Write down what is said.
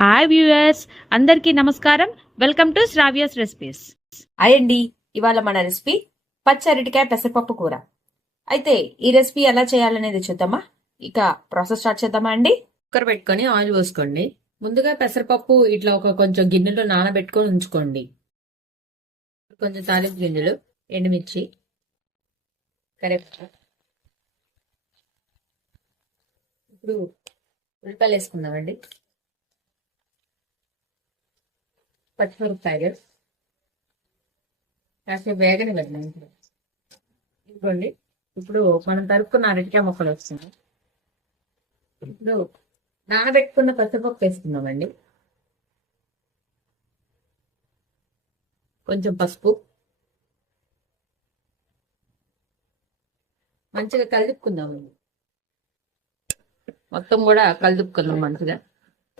Hi viewers, అందరికీ నమస్కారం. Welcome to Sravya's recipes. అయ్యండి, ఇవాళ మన రెసిపీ పచ్చి అరటికాయ పెసరపప్పు కూర. అయితే ఈ రెసిపీ ఎలా చేయాలనేది చూద్దామా? ఇక ప్రాసెస్ స్టార్ట్ చేద్దామా అండి? కుక్కర్ పెట్టుకొని ఆయిల్ పోసుకోండి. ముందుగా పెసరపప్పు ఇట్లా కొంచెం గిన్నెలో నానబెట్టుకొని ఉంచుకోండి. కొంచెం తాలింపు గింజలు, ఎండుమిర్చి, కరివేపాకు. ఇప్పుడు ఉల్లిపాయలు వేసుకుందామండి. పచ్చిమిరపకాయలు కాసేపు వేగని వెళ్ళండి. ఇదిగోండి, ఇప్పుడు మనం తరుక్కున్న అరటికాయ ముక్కలు వస్తున్నాయి. ఇప్పుడు నానబెట్టుకున్న పెసరపప్పు వేసుకుందామండి. కొంచెం పసుపు, మంచిగా కలుపుకుందామండి. మొత్తం కూడా కలుపుకుందాం మంచిగా.